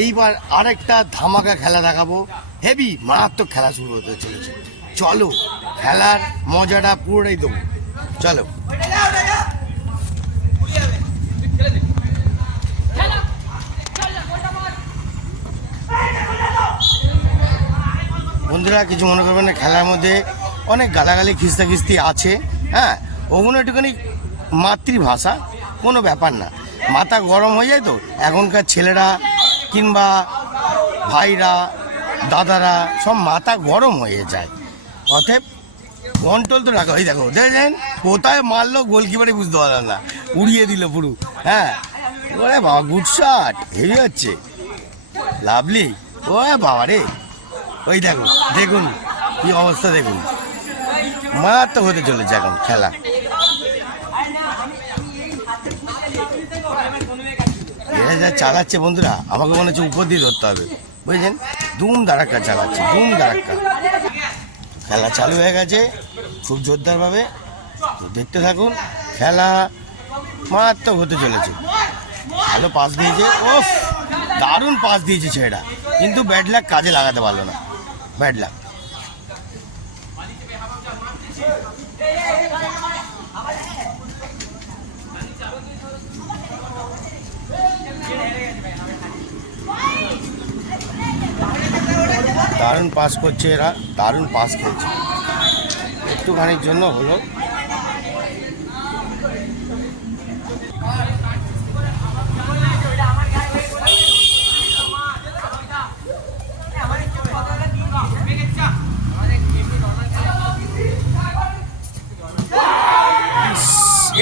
এইবার আরেকটা ধামাকা খেলা দেখাবো। হেভি মারাত্মক খেলা শুরু হতে চলেছে। চলো, খেলার মজাটা পুরোটাই দেবো। চলো। বন্ধুরা, কিছু মনে করবেন না, খেলার মধ্যে অনেক গালাগালি খিস্তা খিস্তি আছে হ্যাঁ? ওগুলো একটুখানি মাতৃভাষা, কোনো ব্যাপার না। মাথা গরম হয়ে যায় তো? এখনকার ছেলেরা কিংবা ভাইরা, দাদারা, সব মাথা গরম হয়ে যায়। অতএব কন্ট্রোল তো রাখা ওই দেখো দেখেন কোথায় মারলো গোলকিপারে বুঝতে পারলাম না। উড়িয়ে দিল পুরো হ্যাঁ? ওরে বাবা গুড শট হেভি হচ্ছে লাভলি ও বাবা রে। ওই দেখো, দেখুন, কি অবস্থা দেখুন। মারাত্মক হতে চলেছে এখন খেলা। এরা যা চালাচ্ছে বন্ধুরা, আমাকে মনে হচ্ছে উপর দিয়ে ধরতে হবে। বুঝলেন দুম দাঁড়াক্কা চালাচ্ছে, দুম দাঁড়াক্কা খেলা চালু হয়ে গেছে, খুব জোরদারভাবে। দেখতে থাকুন, খেলা মারাত্মক হতে চলেছে। ভালো পাস দিয়েছে ওফ দারুণ পাস দিয়েছে ছেলেটা কিন্তু ব্যাড লাক কাজে লাগাতে পারল না। ব্যাড লাক দারুণ পাস করছে এরা, দারুণ পাস খেলছে। একটুখানির জন্য হলো।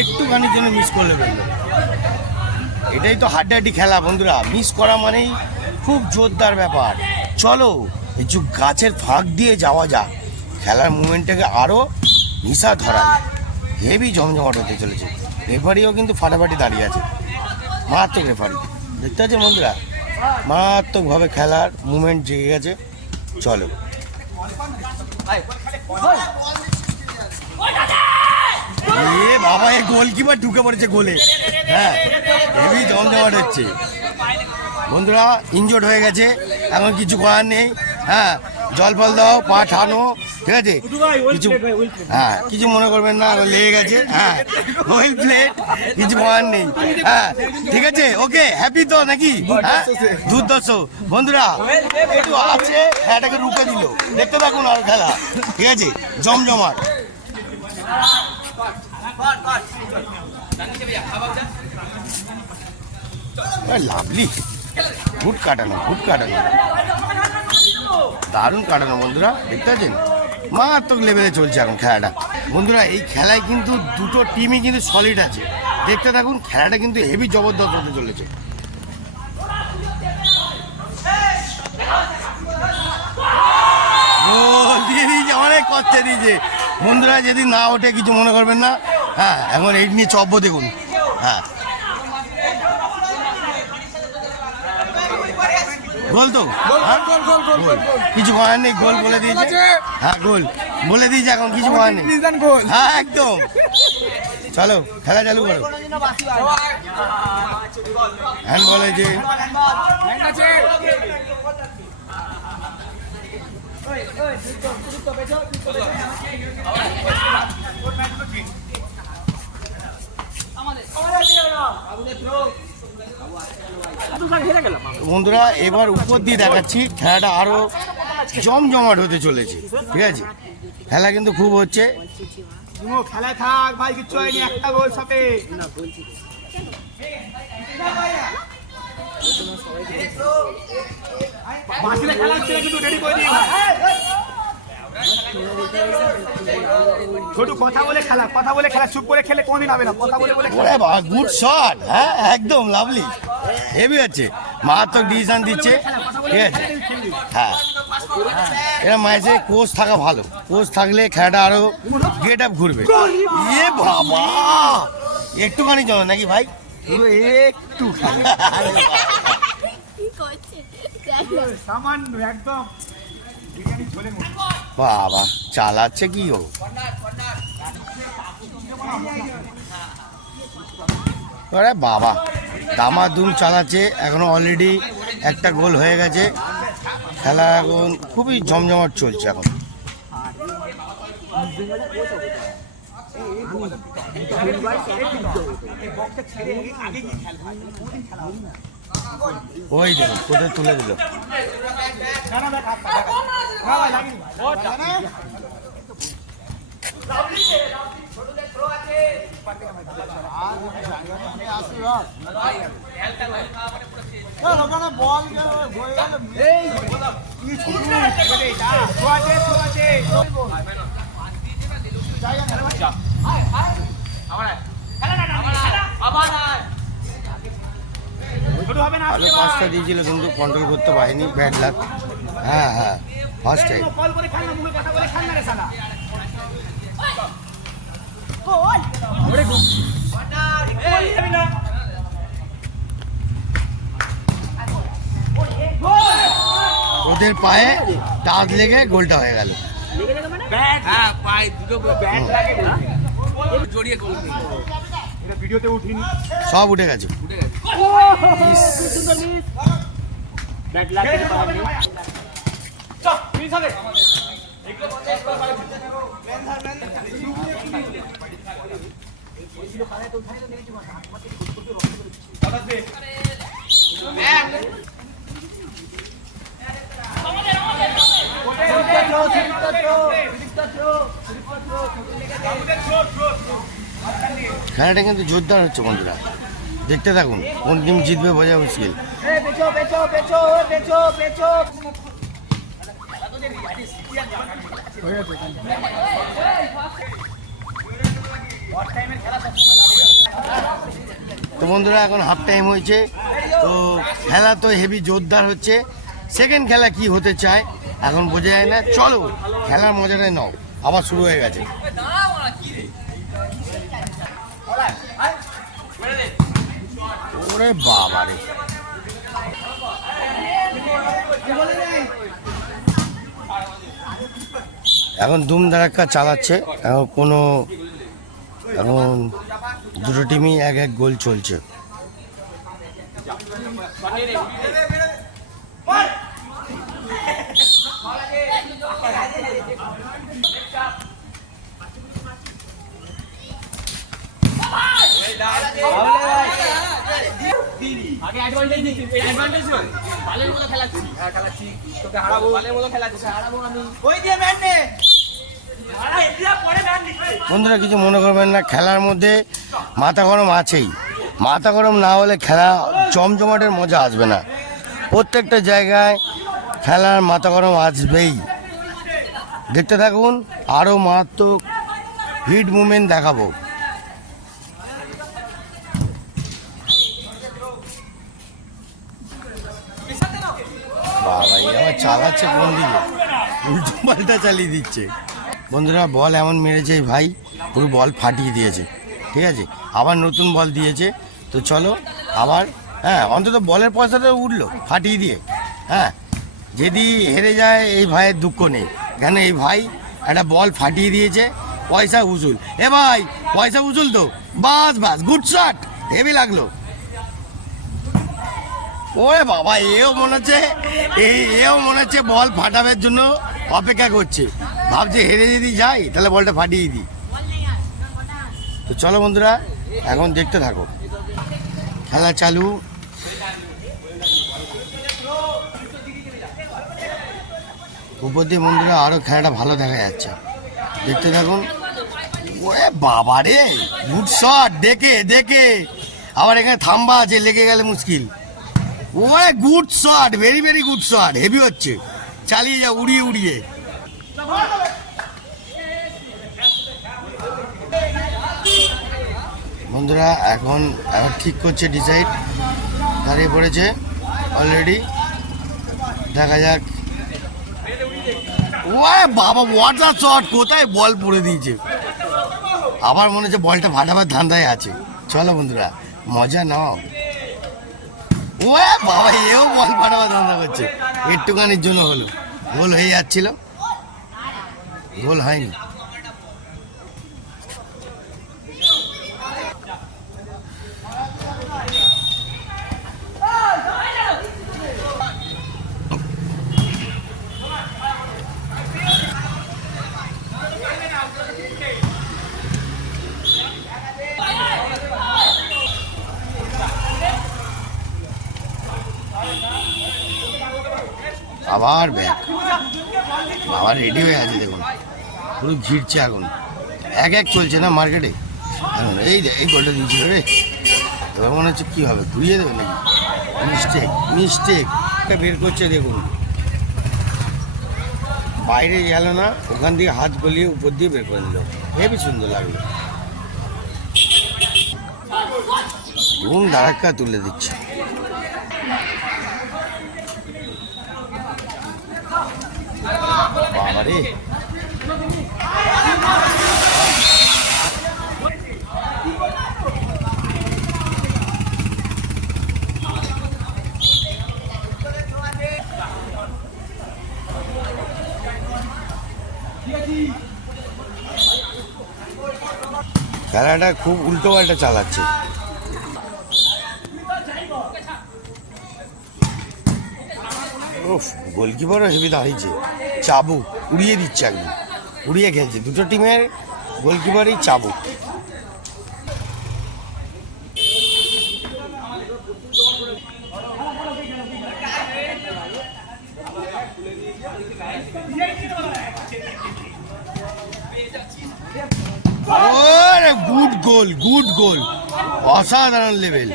একটুখানির জন্য মিস করলে বলল এটাই তো হাড্ডাহাড্ডি খেলা বন্ধুরা মিস করা মানেই খুব জোরদার ব্যাপার। চলো একটু গাছের ফাঁক দিয়ে যাওয়া যাক। খেলার মুভমেন্টটাকে আরও নিশা ধরা। হেভি জমজমাট হতে চলেছে। রেফারিও কিন্তু ফাটাফাটি দাঁড়িয়ে আছে। মারাত্মক রেফারি। দেখতে পাচ্ছেন বন্ধুরা? মারাত্মকভাবে খেলার মুভমেন্ট জেগে গেছে। চলো। এ বাবা, এ গোলকিপার ঢুকে পড়েছে গোলে। হ্যাঁ হেভি জমজমাট হচ্ছে। বন্ধুরা ইনজোর্ড হয়ে গেছে। এখন কিছু করার নেই। হ্যাঁ জল ফল দাও, পা ঠানো, ঠিক আছে? কিছু হ্যাঁ কিছু মনে করবেন না লেগে গেছে হ্যাঁ। ওয়েল প্লেট কিছু করার নেই হ্যাঁ। ঠিক আছে, ওকে হ্যাপি তো নাকি? হ্যাঁ দুর্দর্শ বন্ধুরা, একটু আছে এটাকে রুখে দিল। দেখতে থাকুন আর খেলা, ঠিক আছে? জমজমাট। লাভলি। ফুট কাটানো ফুট কাটানো। দারুণ কাটানো বন্ধুরা, দেখতে পাচ্ছেন? মারাত্মক লেভেলে চলছে এখন খেলাটা। বন্ধুরা, এই খেলায় কিন্তু দুটো টিমই কিন্তু সলিড আছে। দেখতে থাকুন, খেলাটা কিন্তু হেভি জবরদস্ত হতে চলেছে। অনেক কষ্টে দিয়েছে। বন্ধুরা, যদি না ওঠে, কিছু মনে করবেন না। হ্যাঁ এখন এই নিয়ে চব্য দেখুন। হ্যাঁ। গোল তো? হ্যাঁ? কিছু করার নেই গোল বলে দিয়েছে। হ্যাঁ গোল। বলে দিয়েছে এখন কিছু করার নেই। হ্যাঁ একদম। চলো খেলা চালু করো। হ্যান্ড বলে যে বন্ধুরা, এবার উপর দিয়ে দেখাচ্ছি, খেলাটা আরও জমজমাট হতে চলেছে, ঠিক আছে? খেলা কিন্তু খুব হচ্ছে। খেলায় থাক, ভাই, কিচ্ছু হয়নি, একটা গোল সাথে। খেলা ছোট কথা বলে খেলা কথা বলে খেলা চুপ করে খেলে কোনদিন হবে না কথা বলে বলে ওরে বাবা গুড শট হ্যাঁ একদম লাভলি হেভি আছে মারাত্মক ডিসিশন দিচ্ছে। ঠিক আছে? হ্যাঁ। এরা মাঝে কোচ থাকা ভালো। কোচ থাকলে খেলাটা আরও গেট আপ ঘুরবে। ইয়ে বাবা! একটুখানি জন্য নাকি ভাই? পুরো একটু সামান্য একদম বাবা, চালাচ্ছে কি ও? আরে বাবা দামাদুম চালাচ্ছে, এখনও অলরেডি একটা গোল হয়ে গেছে। খেলা এখন খুবই জমজমাট চলছে এখন। ওই দেখুন কোথায় তুলে দিল? না ভালো পাঁচটা দিয়েছিল কিন্তু কন্ট্রোল করতে পারেনি ব্যাড লাক হ্যাঁ হ্যাঁ ফার্স্ট টাইম কল করে খান না মুখে কথা বলে খান না রে শালা ওদের পায়ে টাচ লেগে গোলটা হয়ে গেল। হ্যাঁ পায়ে দুটো ব্যাট লাগে জড়িয়ে গোল এটা ভিডিওতে উঠিনি। সব উঠে গেছে। উঠে গেছে খেলাটা কিন্তু জোরদার হচ্ছে বন্ধুরা। দেখতে থাকুন কোন টিম জিতবে বোঝা মুশকিল। তো বন্ধুরা, এখন হাফ টাইম হয়েছে। তো খেলা তো হেভি জোরদার হচ্ছে। সেকেন্ড খেলা কি হতে চায়, এখন বোঝা যায় না। চলো, খেলার মজাটাই নাও। আবার শুরু হয়ে গেছে। ওরে বাবা রে এখন দুম ধারাক্কা চালাচ্ছে এখন কোনো এখন দুটো টিমই এক এক গোল চলছে। আগে অ্যাডভান্টেজ নিচ্ছি অ্যাডভান্টেজ বালের মতো খেলাচ্ছি। হ্যাঁ খেলাচ্ছি। তোকে হারাবো। বালের মতো খেলাচ্ছি হারাবো আমি। ওই দিয়ে ম্যান নে। বন্ধুরা কিছু মনে করবেন না খেলার মধ্যে মাথা গরম আছেই। মাথা গরম না হলে খেলা জমজমাটের মজা আসবে না। প্রত্যেকটা জায়গায় খেলার মাথা গরম আসবেই। দেখতে থাকুন আরও মারাত্মক হিট মুভমেন্ট দেখাবো বাবা এই আবার চালাচ্ছে কোন দিকে? উল্টো পাল্টা চালিয়ে দিচ্ছে। বন্ধুরা, বল এমন মেরেছে ভাই, পুরো বল ফাটিয়ে দিয়েছে। ঠিক আছে? আবার নতুন বল দিয়েছে। তো চলো, আবার হ্যাঁ অন্তত বলের পয়সাটা উঠল, ফাটিয়ে দিয়ে। হ্যাঁ যদি হেরে যায় এই ভাইয়ের দুঃখ নেই। কেন এই ভাই একটা বল ফাটিয়ে দিয়েছে, পয়সা উসুল। এ ভাই, পয়সা উসুল তো? বাস বাস, গুড শট। হেভি লাগল। ওরে বাবা, এও মনে হচ্ছে এও মনে হচ্ছে বল ফাটাবের জন্য অপেক্ষা করছে। ভাবছে হেরে যদি যাই, তাহলে বলটা ফাটিয়ে দিই। তো চলো বন্ধুরা, এখন দেখতে থাকো। খেলা চালু। উপর দিয়ে বন্ধুরা আরও খেলাটা ভালো দেখা যাচ্ছে। দেখতে থাকুন। ওরে বাবা রে গুড শট, দেখে দেখে। আবার এখানে থাম্বা আছে, লেগে গেলে মুশকিল। ওরে good shot very very good shot heavy হচ্ছে। চালিয়ে যা, উড়িয়ে উড়িয়ে। বন্ধুরা, এখন ঠিক করছে ডিসাইড দাঁড়িয়ে পড়েছে অলরেডি দেখা যাক। ওরে বাবা ওয়াটার শট কোথায় বল পড়ে দিয়েছে? আবার মনে হচ্ছে বলটা ফাটাবার ধান্দায় আছে। চলো বন্ধুরা, মজা নাও। ও বাবা, এও বল ফাটাবার ধান্দা করছে। একটুখানির জন্য হলো। গোল হয়ে যাচ্ছিল। গোল হয়নি। আবার ব্যাক আবার রেডি হয়ে আছে দেখুন। পুরো ঘিরছে এখন। এক এক চলছে না মার্কেটে এখন এই এই গোলটা দিয়েছিল রে। এবার মনে হচ্ছে কী হবে, ঘুরিয়ে দেবে নাকি? মিস্টেক মিস্টেক বের করছে দেখুন। বাইরে গেল না, ওখান থেকে হাত গলিয়ে উপর দিয়ে বের করে দিল। হেবি সুন্দর লাগল। ধারাক্কা তুলে দিচ্ছে। খেলাটা খুব উল্টো পাল্টা চালাচ্ছে। গোলকিপারও হেভি দাঁড়িয়েছে। চাবুক। উড়িয়ে দিচ্ছে একদম। উড়িয়ে খেলছে। দুটো টিমের গোলকিপারই চাবুক। Good goal good goal. অসাধারণ লেভেল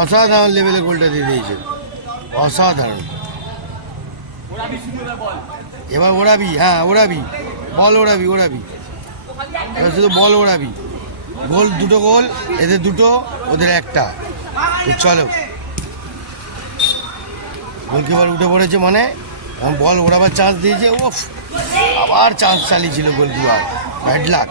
অসাধারণ লেভেলে গোলটা দিয়ে দিয়েছে। অসাধারণ। এবার ওড়াবি হ্যাঁ ওড়াবি। বল ওড়াবি ওড়াবি। এবার শুধু বল ওড়াবি। গোল, দুটো গোল, এদের দুটো, ওদের একটা। চলো। গোলকিপার উঠে পড়েছে মানে বল ওড়াবার চান্স দিয়েছে ও আবার চান্স চালিয়েছিল গোলকিপার। ব্যাড লাক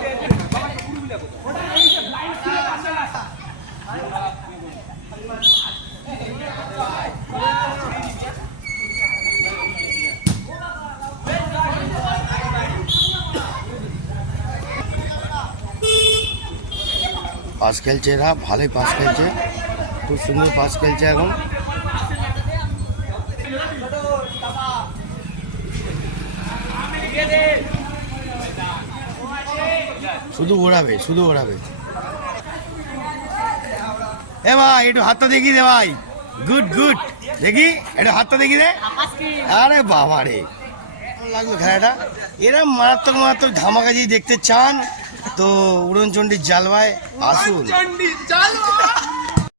পাস খেলছে এরা, ভালোই পাস খেলছে। খুব সুন্দর পাস খেলছে এখন। শুধু ওড়াবে শুধু ওড়াবে এ ভাই, একটু হাতটা দেখি দে ভাই। Good good. দেখি, একটু হাতটা দেখি দে। আরে বাবা রে লাগল খেলাটা? এরা মারাত্মক মারাত্মক ধামাকা যদি দেখতে চান। তো উড়নচণ্ডীর জালবায় আসুন।